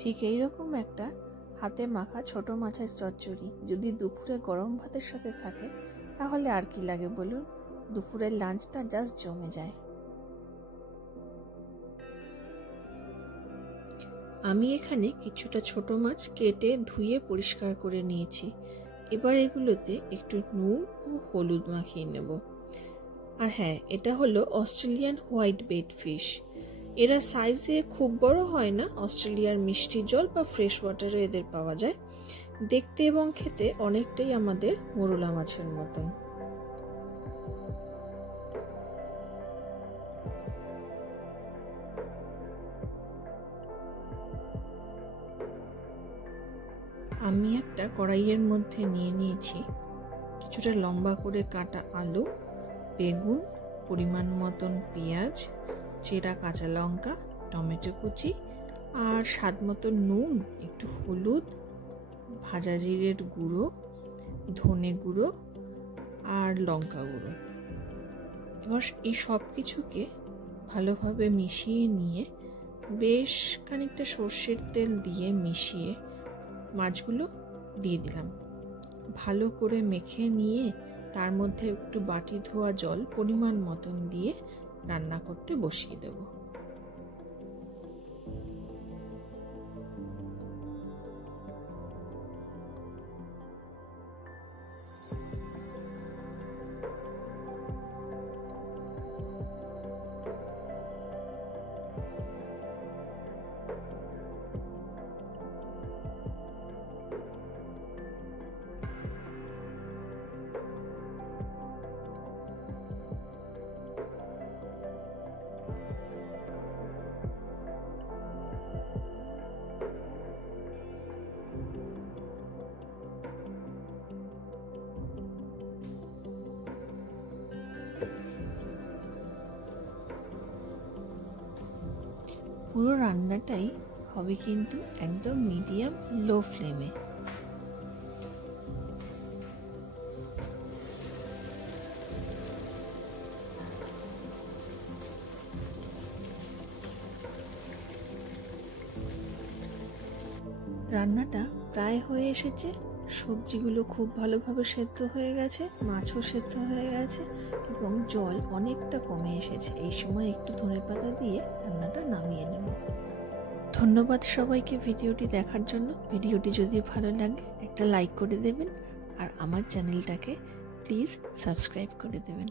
ঠিক এইরকম একটা হাতে মাখা ছোট মাছের চচ্চড়ি যদি দুপুরে গরম ভাতের সাথে থাকে তাহলে আর কি লাগে বলুন। দুপুরের লাঞ্চটা জাস্ট জমে যায়। আমি এখানে কিছুটা ছোট মাছ কেটে ধুয়ে পরিষ্কার করে নিয়েছি। এবার এগুলোতে একটু নুন ও হলুদ মাখিয়ে নেব। আর হ্যাঁ, এটা হলো অস্ট্রেলিয়ান হোয়াইট বেড ফিশ। এরা সাইজে খুব বড় হয় না। অস্ট্রেলিয়ার মিষ্টি জল বা ফ্রেশ ওয়াটারে এদের পাওয়া যায়। দেখতে এবং খেতে অনেকটাই আমাদের মোরলা মাছের মতন। আমি একটা কড়াইয়ের মধ্যে নিয়ে নিয়েছি কিছুটা লম্বা করে কাটা আলু, বেগুন, পরিমাণ মতন পেঁয়াজ, চেরা কাঁচা লঙ্কা, টমেটো কুচি আর স্বাদ মতো নুন, একটু হলুদ, ভাজা জিরের গুঁড়ো, ধনে গুঁড়ো আর লঙ্কা গুঁড়ো। এবার এই সব কিছুকে ভালোভাবে মিশিয়ে নিয়ে বেশ খানিকটা সর্ষের তেল দিয়ে মিশিয়ে মাছগুলো দিয়ে দিলাম। ভালো করে মেখে নিয়ে তার মধ্যে একটু বাটি ধোয়া জল পরিমাণ মতন দিয়ে রান্না করতে বসিয়ে দেব। পুরো রান্নাটাই হবে কিন্তু একদম মিডিয়াম লো ফ্লেমে। রান্নাটা প্রায় হয়ে এসেছে। সবজিগুলো খুব ভালোভাবে সেদ্ধ হয়ে গেছে, মাছও সেদ্ধ হয়ে গেছে এবং জল অনেকটা কমে এসেছে। এই সময় একটু ধনেপাতা দিয়ে রান্নাটা নামিয়ে নেব। ধন্যবাদ সবাইকে ভিডিওটি দেখার জন্য। ভিডিওটি যদি ভালো লাগে একটা লাইক করে দেবেন আর আমার চ্যানেলটাকে প্লিজ সাবস্ক্রাইব করে দেবেন।